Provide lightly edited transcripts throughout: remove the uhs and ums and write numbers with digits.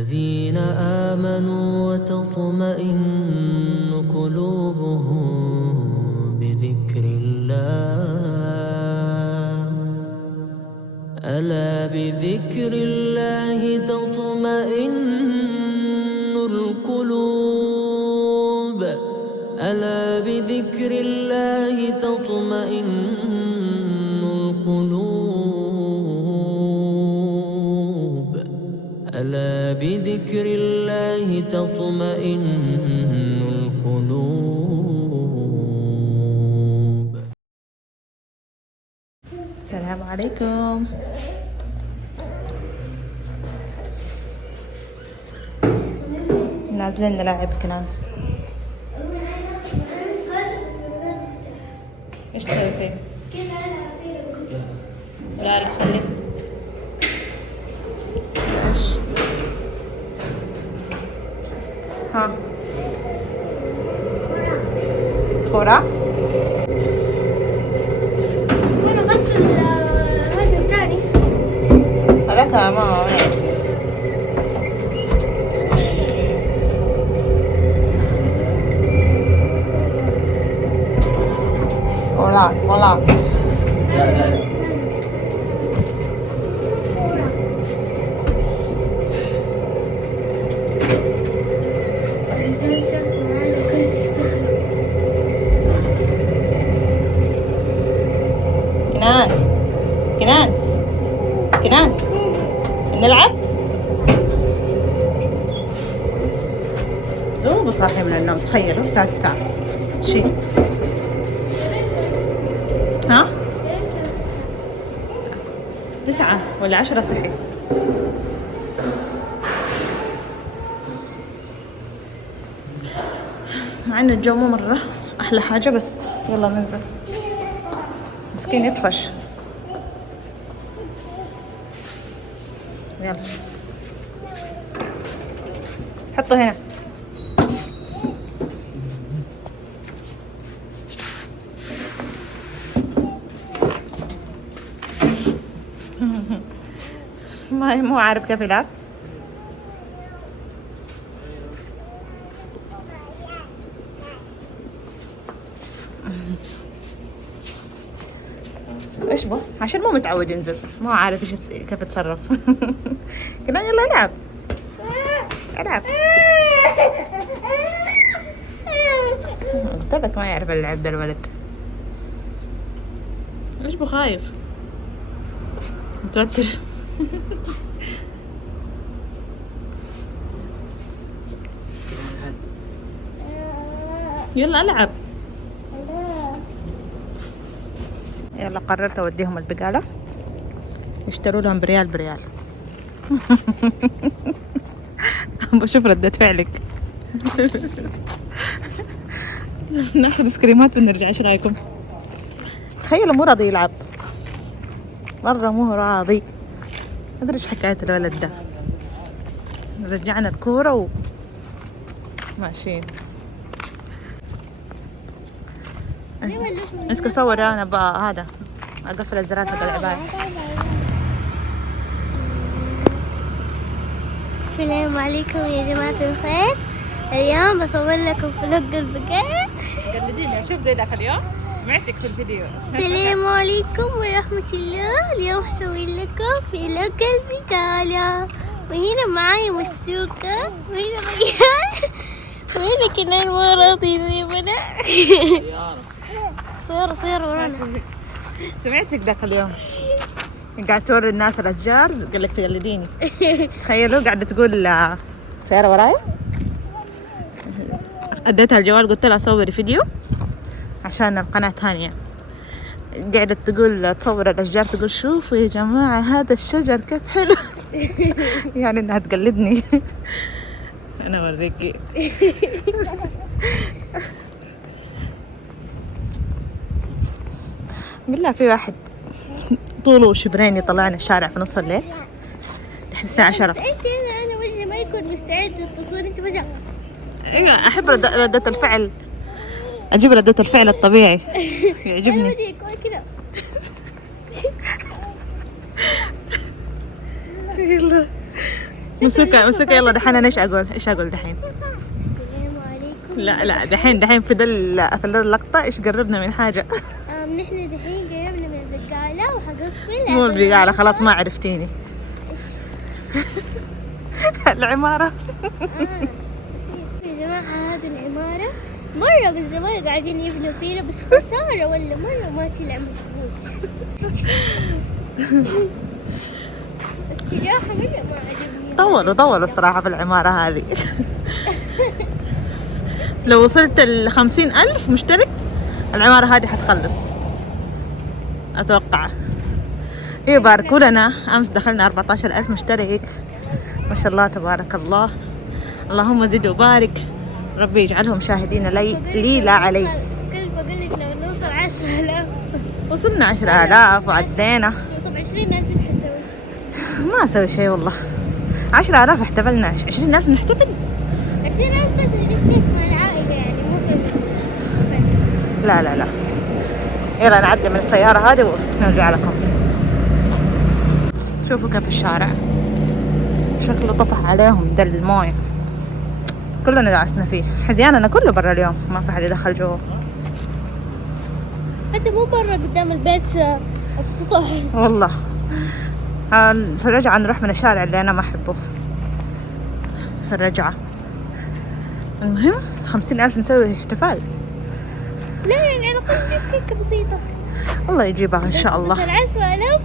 الذين آمنوا وتطمئن قلوبهم بذكر الله ألا بذكر الله تطمئن القلوب ألا بذكر الله تطمئن القلوب ألا بذكر الله تطمئن القلوب. السلام عليكم. نازلين نلعب كنان. ايش تسوي فيه؟ لا خليه. ايش؟ ها كرة؟ وانا اخذت هذا الثاني هذاك ما وين؟ ولا كنان نلعب. دوب صاحي من النوم، تخيلوا الساعة 9 شيء. ها 9 ولا 10 صحي. مع انه الجو مو مرة احلى حاجة، بس يلا ننزل. مسكين يطفش. يلا حطه هنا. مو عارف كيف يلعب. ايش بو؟ عشان مو متعود ينزل، مو عارف كيف يتصرف. كمان يلا العب العب. قلت لك ما يعرف اللعب ده الولد. ايش بو خايف متوتر. يلا العب. يلا قررت اوديهم البقالة يشتروا لهم بريال. بشوف ردة فعلك. ناخذ سكريمات ونرجع. ايش رايكم؟ تخيلوا مو راضي يلعب مرة، مو راضي. ما ادري ايش حكاية الولد ده. رجعنا الكورة وماشيين. اسكو صور انا بقى هذا اقفل الزرار حق العباية. السلام عليكم يا جماعة الخير. اليوم بصور لكم فلوق البقالة. قلديني اشوف زي ذاك اليوم، سمعتك في الفيديو. السلام عليكم ورحمة الله. اليوم حسوي لكم فلوق البقالة. وهنا معايا مسوكة، وهنا ريان، وهنا كنان ما راضي يسيبنا. صير ورانا. سمعتك ذاك اليوم قاعد توري الناس الاشجار، قال لك تقلديني. تخيلوا قاعده تقول سيارة ورايا. اديتها الجوال قلت لها صوري فيديو عشان القناة ثانية. قاعدة تقول تصور الاشجار، تقول شوفوا يا جماعة هذا الشجر كيف حلو. يعني انها تقلدني. انا اوريكي. بالله في واحد طوله شبرين يطلعنا الشارع في نص الليل الساعة 10. انت انا وجهي ما يكون مستعد للتصوير، انت فجأة. ايوه احب ردة الفعل، اجيب ردة الفعل الطبيعي يعجبني. انا وجهي يكون كذا. يلا موسيقى يلا دحين انا ايش اقول دحين؟ السلام عليكم. لا دحين في اللقطة ايش قربنا من حاجة. نحن دحين قربنا من البقالة وحقفل. مو البقالة خلاص ما عرفتيني. العمارة. يا جماعة هذه العمارة مرة من زمان قاعدين يبنوا فيها بس خسارة ولا مرة ما طلع مظبوط. الصراحة مرة ما عجبني. طولوا الصراحة في العمارة هذه. لو وصلت 50,000 مشترك العمارة هذه حتخلص أتوقع. يباركوا لنا. أمس دخلنا 14,000 مشترك ما شاء الله تبارك الله. اللهم زد وبارك. ربي يجعلهم شاهدين لي لا علي. كنت بقول لك لو نوصل 10,000. وصلنا 10,000 وعدينا. طب 20,000 ايش حتسوي؟ ما أسوي شيء والله. 10,000 احتفلنا. 20,000 نحتفل. 20,000 بس نجيب كيك مع العائلة يعني مو في. لا يلا نعدي من السيارة هذه ونرجع لكم. شوفوا كيف الشارع شكله طفح عليهم دل المويه. كلنا دعسنا فيه. حزياننا كله برا اليوم ما في حد يدخل جوا. حتى مو برا قدام البيت في السطح. والله في الرجعة نروح من الشارع اللي أنا ما أحبه في الرجعة. المهم 50,000 نسوي احتفال. لا يعني على الأقل نجيب كيكة بسيطة. الله يجيبها إن شاء الله. بس 10,000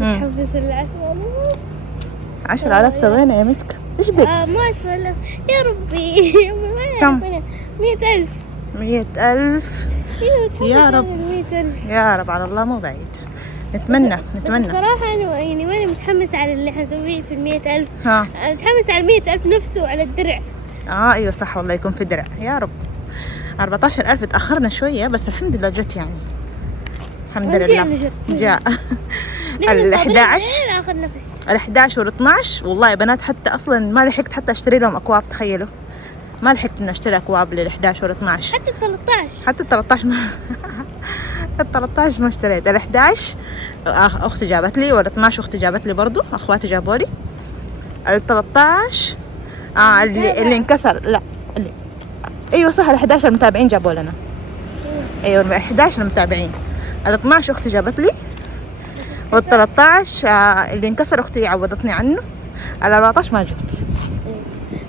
حبس 10,000. 10,000 سوينا يا مسك. إيش بك؟ مو 10,000 يا ربي. كم؟ 100,000. 100,000 يا رب. 100,000 يا رب على الله مو بعيد. نتمنى. صراحة أنا يعني ماني متحمسة على اللي حنسويه في 100,000. ها متحمسة على 100,000 نفسه وعلى الدرع. ايوه صح والله يكون في درع يا رب. 14,000 تأخرنا شوية بس الحمد لله جت يعني. الحمد لله جاء. ال 11 وال 12 والله يا بنات حتى اصلا ما لحقت حتى اشتري لهم اكواب. تخيلوا ما لحقت اني اشتري اكواب لل 11 وال 12 حتى ال 13. حتى ال 13 ما ال 13 ما اشتريت. ال 11 اختي جابت لي وال 12 اختي جابت لي برضو. اخواتي جابوا لي. ال 13 اللي انكسر. لا اللي ايوه صح ال 11 المتابعين جابوا لنا. ايوه ال 11 المتابعين. ال 12 اختي جابت لي وال 13 اللي انكسر اختي عوضتني عنه. ال 14 ما جبت.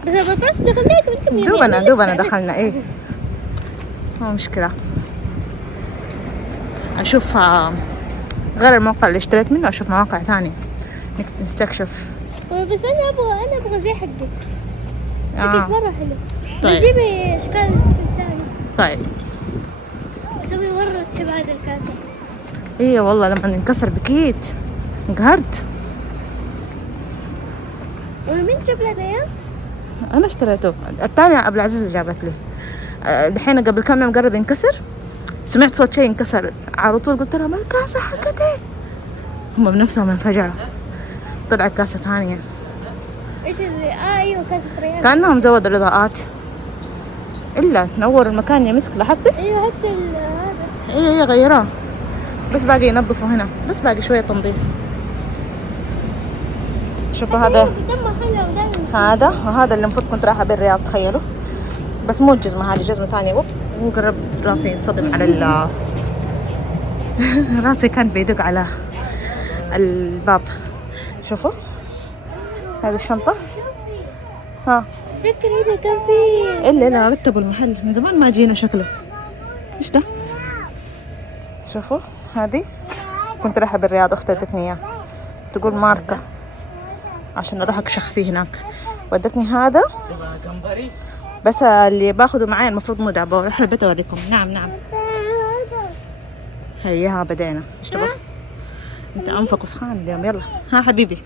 بس ال 14 دخلناك من كم يوم. دوبنا دخلنا. ايه مو مشكلة. اشوف غير الموقع اللي اشتريت منه اشوف مواقع ثانية نستكشف. بس انا ابغى زي حقك. حقك مرة حلو. طيب. جيبي اشكال ثاني. طيب اسوي مرة تحب هذا الكاسة. ايه والله لما انكسر بكيت انقهرت. ومين جاب لك اياه؟ انا اشتريته. الثانية عبد العزيز جابت لي. دحين قبل كم يوم قرب ينكسر. سمعت صوت شيء انكسر على طول قلت لهم الكاسة حقتي. هم بنفسهم انفجعوا. طلعت كاسة ثانية. ايش اللي ايوه كاسة ريال. كأنهم زودوا الإضاءات إلا نور المكان يا مسك. لاحظتي؟ ايوه حتى هذا. ايه غيروه بس باقي ينظفوا هنا. بس باقي شوية تنظيف. شوفوا هذا وهذا اللي المفروض كنت رايحة بالرياض. تخيلوا بس مو الجزمة هذه جزمة ثانية. وقرب راسي ينصدم على راسي كان بيدق على الباب. شوفوا هذه الشنطة. ها تذكر هنا كان في إلا رتبوا المحل من زمان ما جينا شكله. إيش ده؟ شوفوا هذه كنت رايحة بالرياض أختي ادتني إياه. تقول ماركة عشان أروح أكشخ فيه هناك. ودتني هذا بس اللي باخده معايا المفروض مو دابا. أروح البيت أوريكم. نعم هيها بدينا. إيش تبغى؟ أنت أنفك وسخان اليوم. يلا ها حبيبي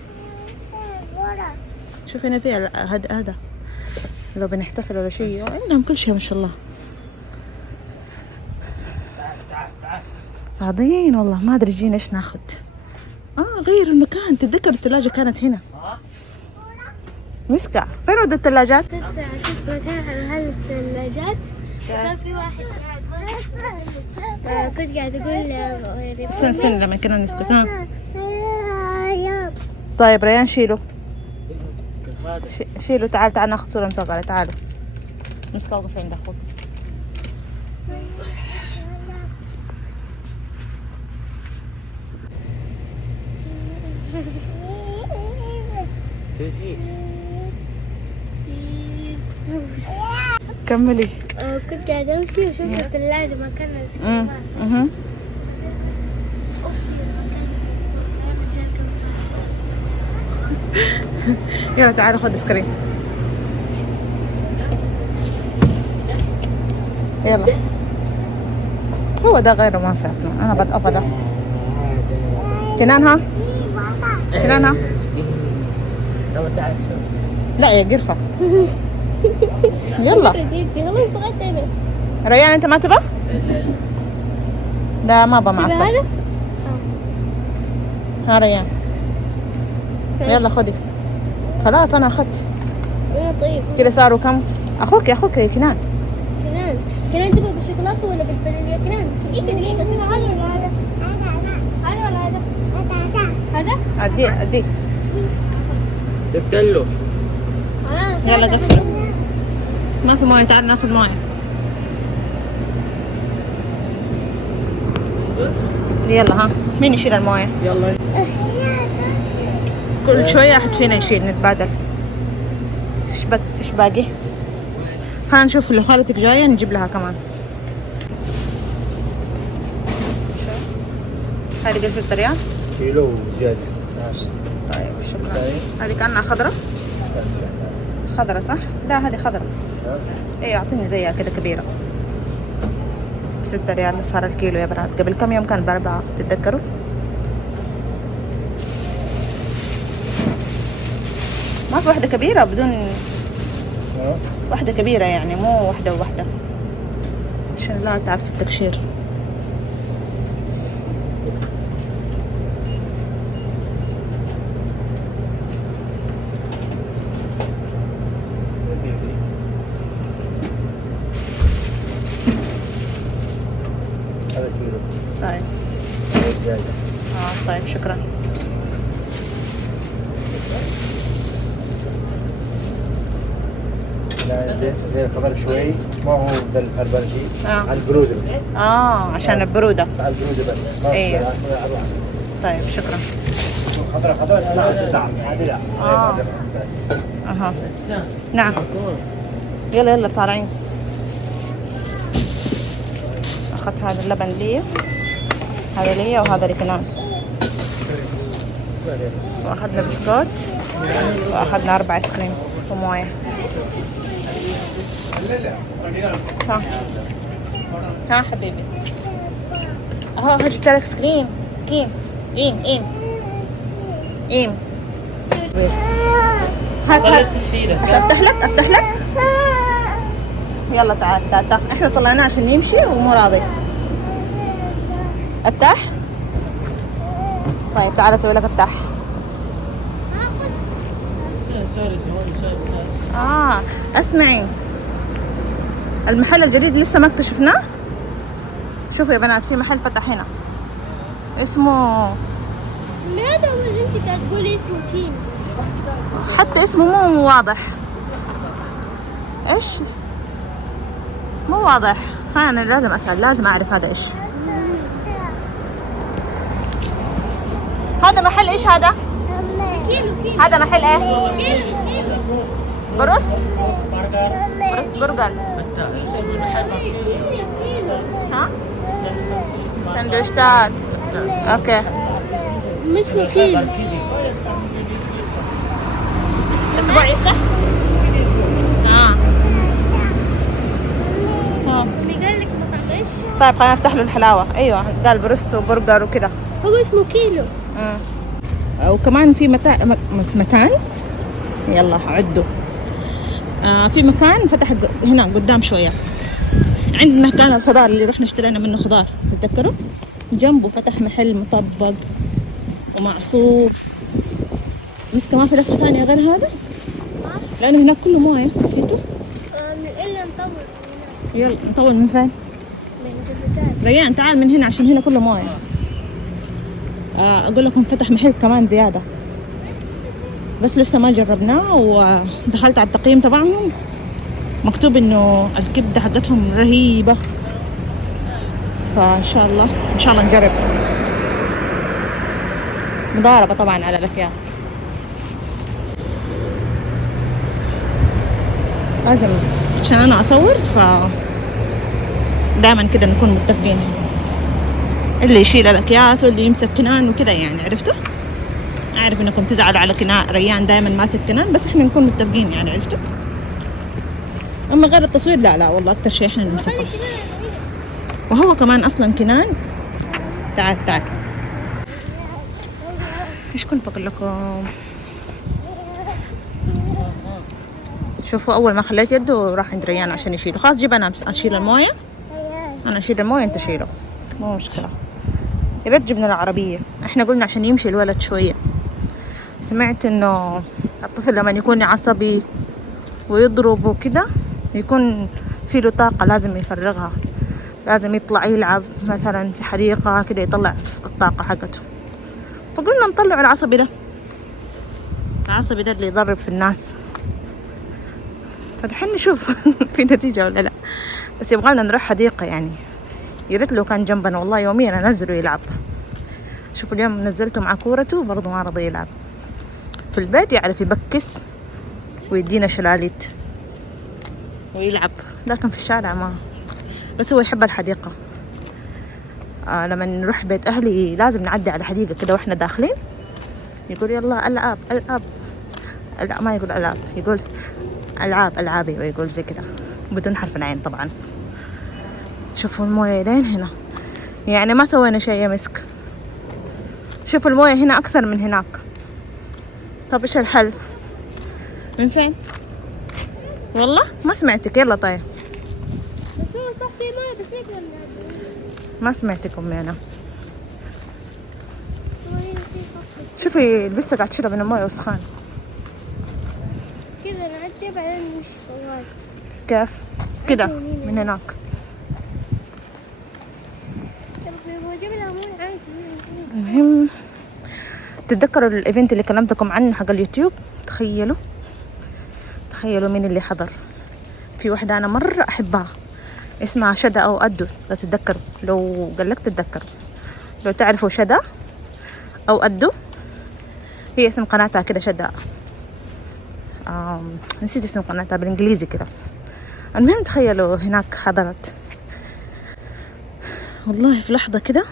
شوفي هنا فيها هذا لو بنحتفل ولا شيء عندهم كل شيء ما شاء الله. فاضيين والله ما أدري جينا إيش ناخد. غير المكان. تتذكر الثلاجة كانت هنا. مسكة فين ودت الثلاجات؟ كنت أشوف مكان على هالثلاجات كان في واحد قاعد كنت قاعد أقول يعني سن لما كنا نسكت. طيب ريان شيله. شيلوا. تعال ناخذ صورة مصغرة. تعالوا مستوقف عند أخوك. كملي. كنت قاعدة أمشي وشفت الثلاجة مكانها. يلا تعالي خذ سكرين. يلا هو ده غير ما في اصلا. انا بتقف ده كنانها لا يا قرفة. يلا ريان انت ما تبغى؟ لا ما بمعفس. ها ريان يلا خذي. خلاص انا اخذت. طيب كده صاروا كم؟ اخوك يا كنان تبغى بالشوكولاتة ولا بالفانيليا كنان؟ دقيقة تبغى هذا ولا هذا؟ هذا ولا هذا؟ هذا؟ اديه جبت له. يلا قفل. ما في مويه. تعال ناخذ مويه. يلا ها مين يشيل المويه؟ يلا كل شويه احد فينا يشيل نتبادل. ايش باقي؟ خلينا نشوف لو خالتك جايه نجيب لها كمان. هذه قلت ريال كيلو زيادة. ماشي طيب شكرا. هذه كأنها خضرة صح؟ لا هذه خضرة. ايه اعطيني زيها كده كبيرة. 6 ريال صار الكيلو يا بنات. قبل كم يوم كان ب4 تتذكروا؟ ما في واحدة كبيرة بدون واحدة كبيرة يعني مو واحدة وواحدة عشان لا تعرف التكشير. هذا كيلو. طيب زيادة. طيب شكرا. لا زي الخضر شوي ما هو ذا الهربنجي. على البرودة بس. عشان البرودة. على البرودة بس. ايوه طيب شكرا. خضر لا طعم هذه لا. اها نعم. يلا طالعين. اخذت هذا اللبن لي، هذا لي وهذا لكنان، واخذنا بسكوت واخذنا 4 ايس كريم ومويه. ها حبيبي اهو جبت لك سكرين. إيم هات افتح لك. يلا تعال احنا طلعناه عشان يمشي ومو راضي. افتح. طيب تعال اسوي لك افتح. اسمعي، المحل الجديد لسه ما اكتشفناه. شوفوا يا بنات في محل فتح هنا اسمه، لماذا أول أنت قاعد تقولي اسمه تين؟ حتى اسمه مو واضح. ايش مو واضح؟ انا لازم اسال، لازم اعرف هذا ايش. هذا محل ايش هذا؟ هذا محل ايه؟ بروست برجر. ها سندويشتات. اوكي مش مكيل. اسبوع يفتح؟ اللي قال لك ما تعطيش؟ طيب خلينا نفتح له الحلاوة. ايوه قال بروست وبرجر وكده. هو اسمه كيلو. وكمان في مكان يلا عدوا. في مكان فتح هنا قدام شوية عند مكان الخضار اللي رحنا اشترينا منه خضار، تتذكروا؟ جنبه فتح محل مطبق ومعصوب. بس كمان في لفة ثانية غير هذا، لأنه هناك كله موية. نسيتوا؟ إلا نطول. يلا نطول من فين؟ ريان تعال من هنا عشان هنا كله موية. أقول لكم فتح محل كمان زيادة. بس لسه ما جربناه. ودخلت على التقييم تبعهم مكتوب انه الكبدة حقتهم رهيبة، فان شاء الله ان شاء الله نجرب. مضاربة طبعا على الاكياس، لازم عشان انا اصور ف دائما كده نكون متفقين، اللي يشيل الاكياس واللي يمسك كنان وكده يعني، عرفتوا؟ اعرف انكم تزعلوا على كنان، ريان دائما ماسك كنان، بس احنا نكون متفقين يعني، عرفتوا؟ اما غير التصوير لا لا والله اكتر شيء احنا نمسكه. وهو كمان اصلا كنان. تعال تعال، ايش كنت بقول لكم؟ شوفوا اول ما خليت يده راح عند ريان عشان يشيله. خلاص جيب انا اشيل المويه، انا اشيل المويه انت شيله، مو مشكله. يا ريت جبنا العربيه، احنا قلنا عشان يمشي الولد شويه. سمعت انه الطفل لما يكون عصبي ويضرب وكده يكون في له طاقه لازم يفرغها، لازم يطلع يلعب مثلا في حديقه كده يطلع الطاقه حقته. فقلنا نطلع العصبي ده، العصبي ده اللي يضرب في الناس. فالحين نشوف في نتيجة ولا لا، بس يبغالنا نروح حديقة يعني. يا ريت لو كان جنبنا والله يوميا انزله يلعب. شوفوا اليوم نزلته مع كورته برضو ما رضي يلعب. في البيت يعرف يبكس ويدينا شلاليت ويلعب، لكن في الشارع ما. بس هو يحب الحديقة. لما نروح بيت أهلي لازم نعدي على حديقة كده وإحنا داخلين، يقول يلا ألعاب ألعاب. لا ما يقول ألعاب، يقول ألعاب ألعابي، ويقول زي كده بدون حرف العين طبعا. شوفوا الموية لين هنا، يعني ما سوينا شيء يا مسك. شوفوا الموية هنا أكثر من هناك. طب إيش الحل؟ من فين؟ والله ما سمعتك. يلا طيب بس هو صح في ماء بس نقدر نلعب. ما سمعتك أمي أنا. شوفي لسه قاعد تشرب من الموية وسخان كذا نعدي بعدين نمشي طوال. كيف؟ كده من هناك. المهم تتذكروا الايفنت اللي كلمتكم عنه حق اليوتيوب؟ تخيلوا مين اللي حضر. في واحدة أنا مرة أحبها اسمها شدا أو أدو، لو تتذكروا، لو قلت تتذكروا، لو تعرفوا شدا أو أدو، هي اسم قناتها كده شدا. نسيت اسم قناتها بالإنجليزي كده. المهم تخيلوا هناك حضرت. والله في لحظة كده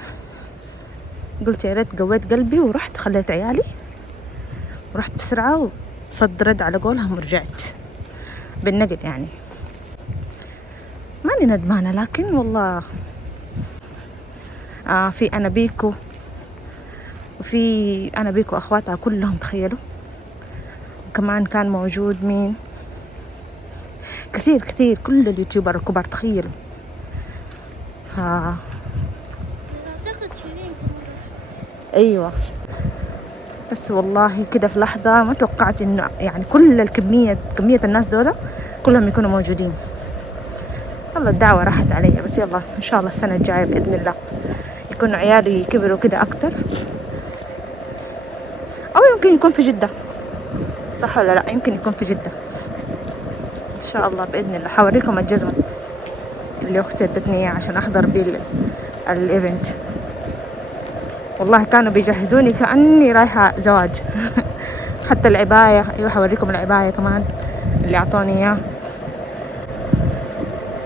قلت يا ريت قويت قلبي ورحت خليت عيالي ورحت بسرعة وصد رد على قولهم ورجعت بالنقل يعني. ماني ندمانة، لكن والله في أنا بيكو وفي أنا بيكو أخواتها كلهم تخيلوا. وكمان كان موجود مين كثير كل اليوتيوبر الكبار تخيلوا. ايوه بس والله كده في لحظة ما توقعت انه يعني كل كمية الناس دول كلهم يكونوا موجودين. والله الدعوة راحت علي، بس يلا ان شاء الله السنة الجاية بإذن الله يكونوا عيالي كبروا كده اكتر، او يمكن يكون في جدة، صح ولا لا؟ يمكن يكون في جدة ان شاء الله بإذن الله. حوريكم الجزمة اللي اختي ادتني اياه عشان احضر بيه الايفنت. والله كانوا بيجهزوني كأني رايحة زواج. حتى العباية، ايوه حوريكم العباية كمان اللي اعطوني اياه،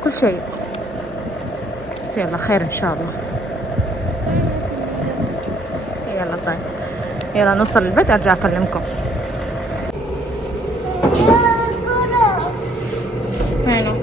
كل شيء. بس يلا خير ان شاء الله. يلا طيب يلا نوصل البيت ارجع اكلمكم. وينه؟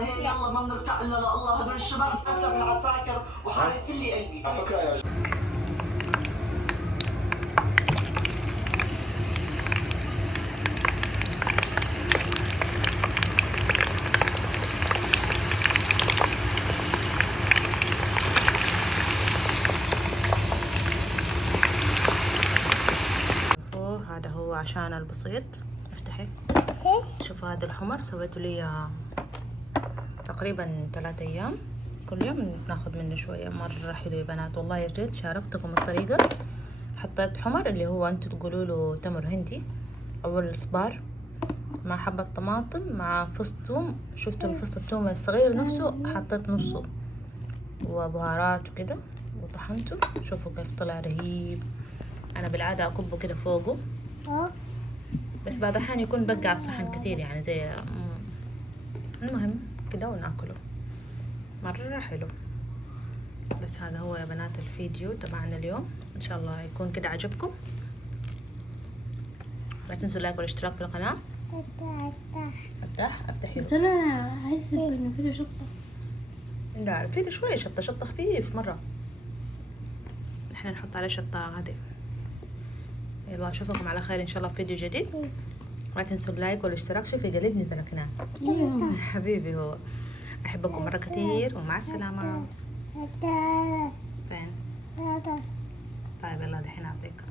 هي يلا ما بنركع الا لله. هدول الشباب اكثر من العساكر وحرقت لي قلبي على فكره يا بسيط. افتحي شوفوا هذا الحمر سويته لي تقريبا 3 أيام، كل يوم ناخذ منه شوية. مرة حلو يا بنات والله. يا ريت شاركتكم الطريقة. حطيت حمر اللي هو انتوا تقولوا له تمر هندي او الصبار، مع حبة طماطم مع فص ثوم. شفتوا الفص الثوم الصغير نفسه حطيت نصه، وبهارات وكده وطحنته. شوفوا كيف طلع رهيب. انا بالعادة اكبه كده فوقه، بس بعض الأحيان يكون بقى على الصحن كثير يعني زي المهم كده وناكله. مرة حلو. بس هذا هو يا بنات الفيديو تبعنا اليوم، ان شاء الله يكون كده عجبكم. لا تنسوا اللايك والاشتراك في القناة. افتحي بس انا عايزة انه فيه شطة. لا فيه شوية شطة خفيف مرة. احنا نحط عليه شطة عادي. يلا اشوفكم على خير ان شاء الله في فيديو جديد. لا تنسوا اللايك والاشتراك. شوفي قلدني ترى كنان. حبيبي هو. احبكم مرة كثير ومع السلامة. فين؟ طيب يلا دحين اعطيك.